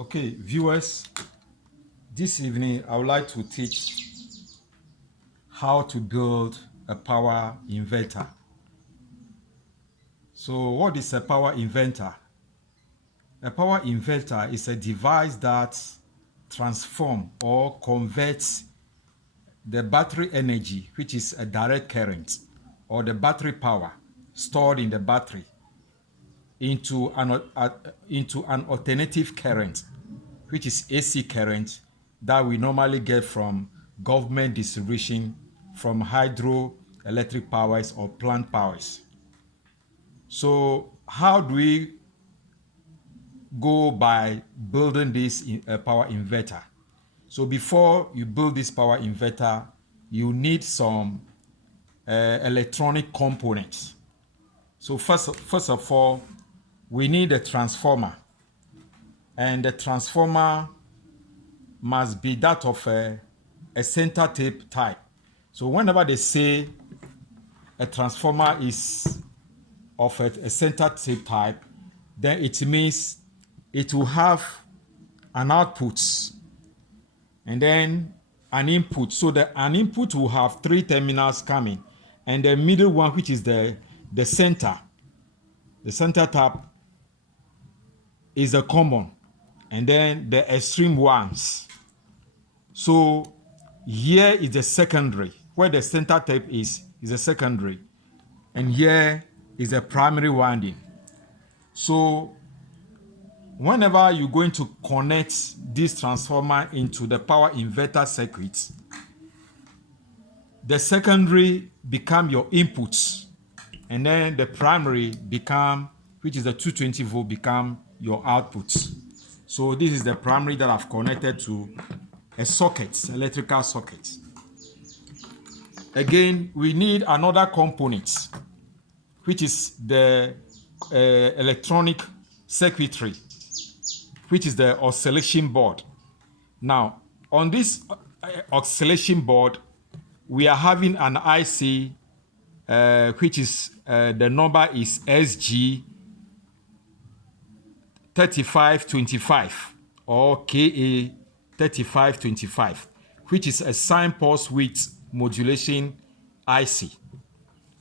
Okay, viewers, this evening I would like to teach how to build a power inverter. So what is a power inverter? A power inverter is a device that transforms or converts the battery energy, which is a direct current, or the battery power stored in the battery, into an alternative current, which is AC current that we normally get from government distribution, from hydroelectric powers or plant powers. So how do we go by building this power inverter? So before you build this power inverter, you need some electronic components. So first of all, we need a transformer, and the transformer must be that of a center tape type. So whenever they say a transformer is of a center tape type, then it means it will have an output and then an input. So an input will have three terminals coming, and the middle one, which is the center tap, is the common, and then the extreme ones. So here is the secondary, where the center tape is the secondary, and here is the primary winding. So whenever you're going to connect this transformer into the power inverter circuit, the secondary become your inputs, and then the primary become, which is the 220 volt, become your outputs. So this is the primary that I've connected to a socket, electrical socket. Again, we need another component, which is the electronic circuitry, which is the oscillation board. Now, on this oscillation board, we are having an IC, which is the number is SG 3525 or KA 3525, which is a sine pulse width modulation IC.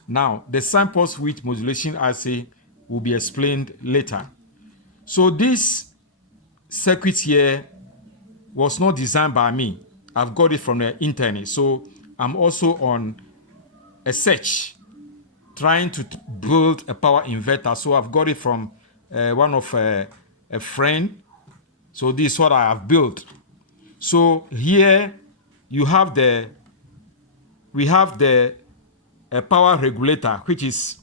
Now, the sine pulse width modulation IC will be explained later. So this circuit here was not designed by me. I've got it from the internet. So I'm also on a search trying to build a power inverter. So I've got it from one of a friend. So this is what I have built. So here we have the power regulator, which is,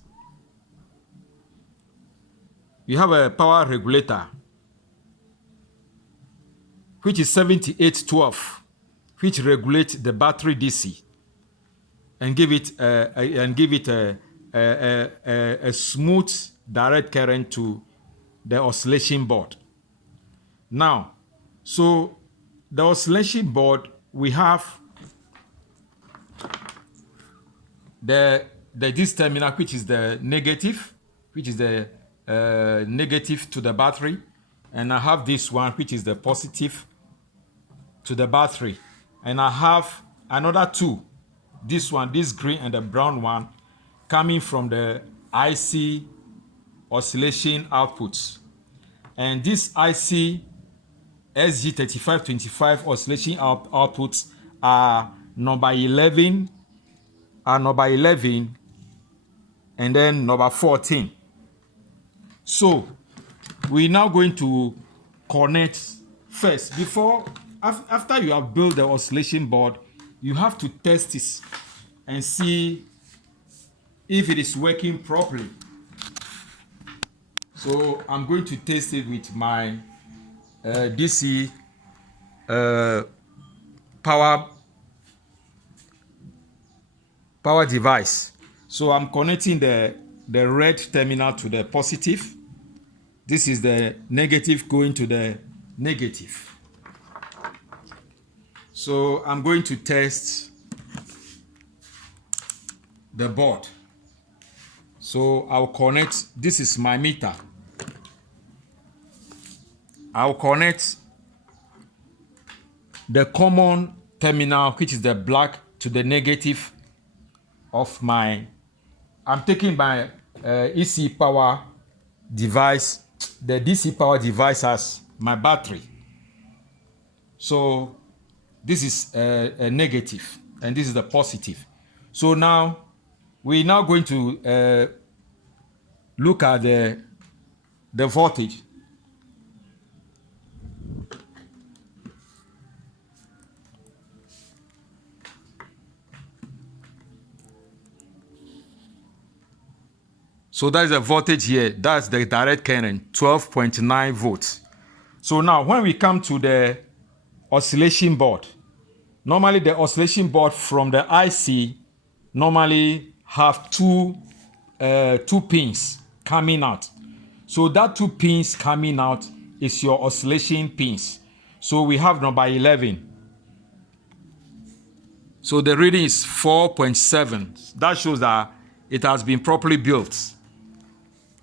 we have a power regulator which is 7812, which regulates the battery DC and give it a smooth direct current to the oscillation board. Now, so the oscillation board, we have this terminal, which is the negative, which is the negative to the battery, and I have this one, which is the positive to the battery, and I have another two, this one, this green and the brown one, coming from the IC oscillation outputs. And this IC SG3525 oscillation outputs are number 11, and then number 14. So we're now going to connect first. After you have built the oscillation board, you have to test this and see if it is working properly. So I'm going to test it with my DC power device. So I'm connecting the red terminal to the positive. This is the negative going to the negative. So I'm going to test the board. So I'll connect, this is my meter. I'll connect the common terminal, which is the black, to the negative of my, I'm taking my EC power device, the DC power device as my battery. So this is a negative and this is the positive. So now we're now going to look at the voltage. So that is the voltage here. That's the direct current, 12.9 volts. So now when we come to the oscillation board, normally the oscillation board from the IC normally have two pins coming out. So that two pins coming out is your oscillation pins. So we have number 11. So the reading is 4.7. That shows that it has been properly built.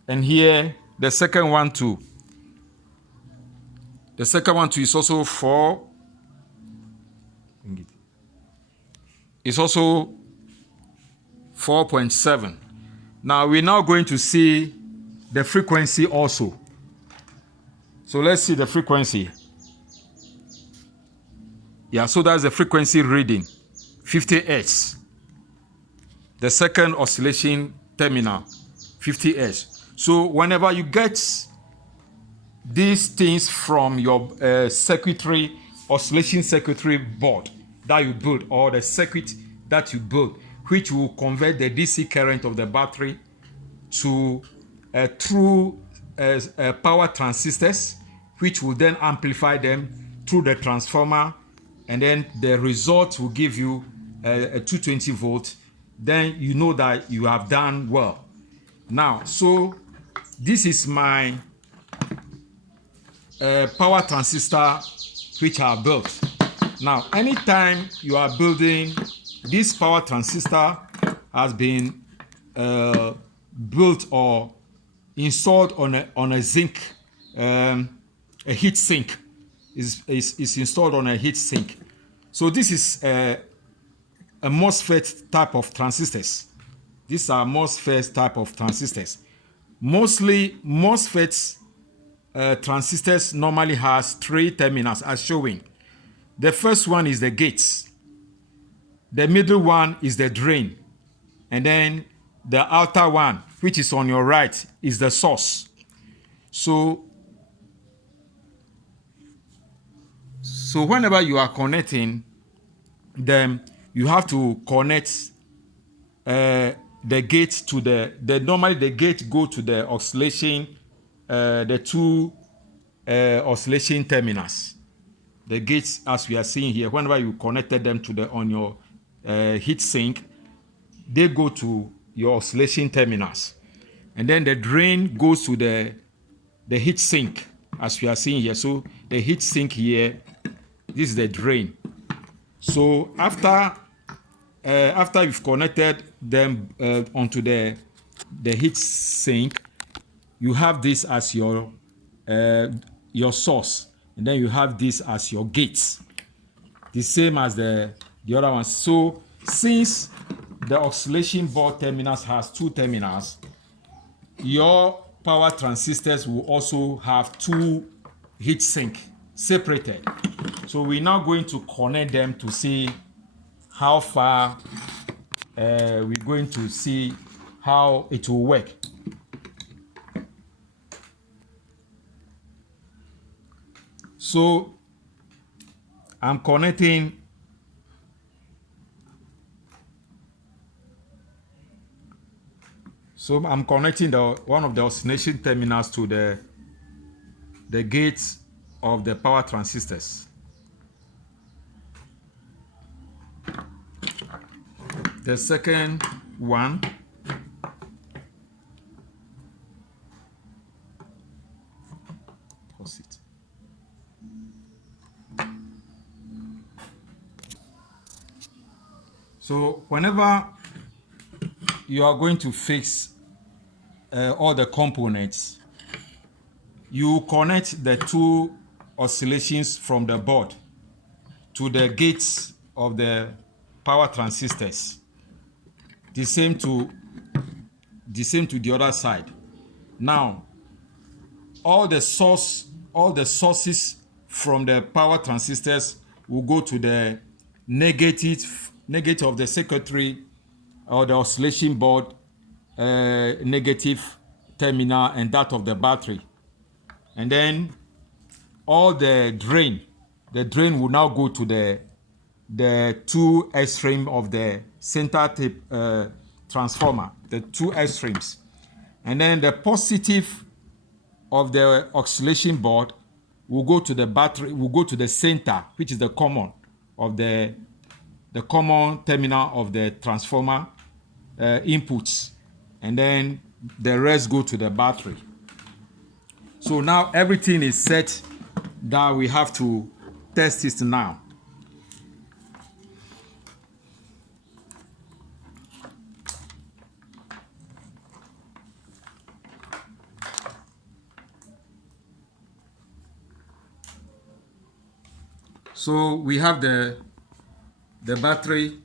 And here, the second one too. The second one too is also 4. It's also 4.7. Now we're now going to see the frequency also. So let's see the frequency. Yeah, so that's the frequency reading, 50 Hz. The second oscillation terminal, 50 Hz. So whenever you get these things from your circuitry, oscillation circuitry board that you build, or the circuit that you build, which will convert the DC current of the battery to through power transistors, which will then amplify them through the transformer, and then the result will give you a 220 volt. Then you know that you have done well. Now, so this is my power transistor which I have built. Now, anytime you are building, this power transistor has been built or installed on a zinc, a heat sink. Is installed on a heat sink. So this is a MOSFET type of transistors. These are MOSFET type of transistors. Mostly MOSFETs transistors normally has 3 terminals as showing. The first one is the gates. The middle one is the drain. And then the outer one, which is on your right, is the source. So whenever you are connecting them, you have to connect the gate to normally the gate go to the oscillation, the 2 oscillation terminals. The gates, as we are seeing here, whenever you connected them to on your heat sink, they go to your oscillation terminals. And then the drain goes to the heat sink, as we are seeing here. So the heat sink here, this is the drain. So after you've connected them onto the heat sink, you have this as your source, and then you have this as your gates, the same as the other one. So since the oscillation board terminals has 2 terminals, your power transistors will also have 2 heat sink separated. So we're now going to connect them to see how far we're going to see how it will work. So I'm connecting one of the oscillation terminals to the gates of the power transistors. The second one, pause it. So whenever you are going to fix all the components, you connect the 2 oscillations from the board. to the gates of the power transistors. The same to the other side. Now, all the sources from the power transistors will go to the negative of the circuitry or the oscillation board, negative terminal, and that of the battery. And then all the drain will now go to the two extremes of the center tape transformer, the two extremes. And then the positive of the oscillation board will go to the battery, will go to the center, which is the common of the common terminal of the transformer inputs. And then the rest go to the battery. So now everything is set that we have to test it now. So we have the battery.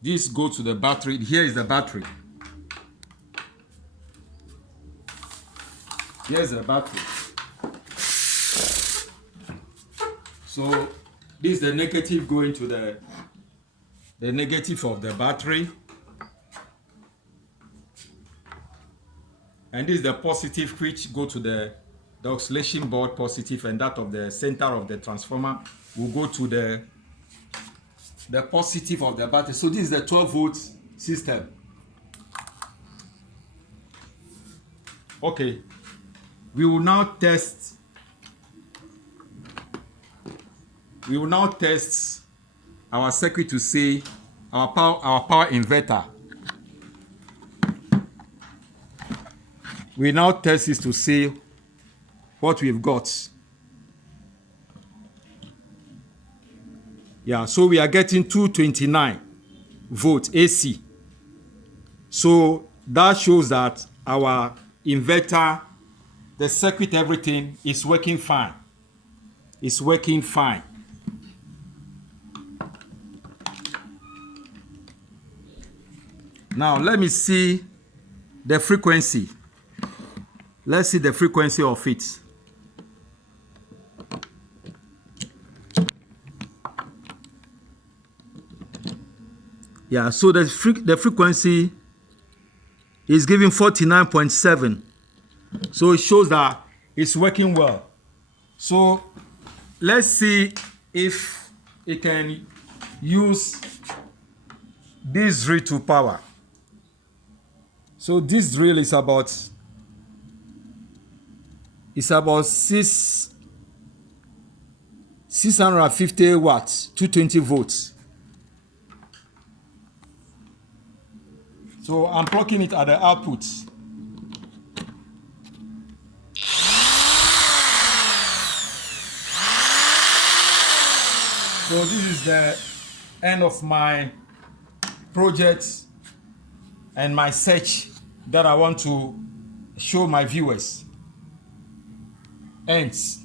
This goes to the battery. Here is the battery. Here's the battery. So this is the negative going to the negative of the battery. And this is the positive which go to the oscillation board positive, and that of the center of the transformer will go to the positive of the battery. So this is the 12-volt system. Okay, we will now test our circuit to see our power inverter. We now test this to see what we've got. Yeah, so we are getting 229 volts AC. So that shows that our inverter, the circuit, everything is working fine. It's working fine. Now let me see the frequency. Let's see the frequency of it. Yeah, so the frequency is giving 49.7. So it shows that it's working well. So let's see if it can use this drill to power. So this drill is about 650 watts, 220 volts. So I'm plugging it at the output. So this is the end of my project and my search that I want to show my viewers. Ends.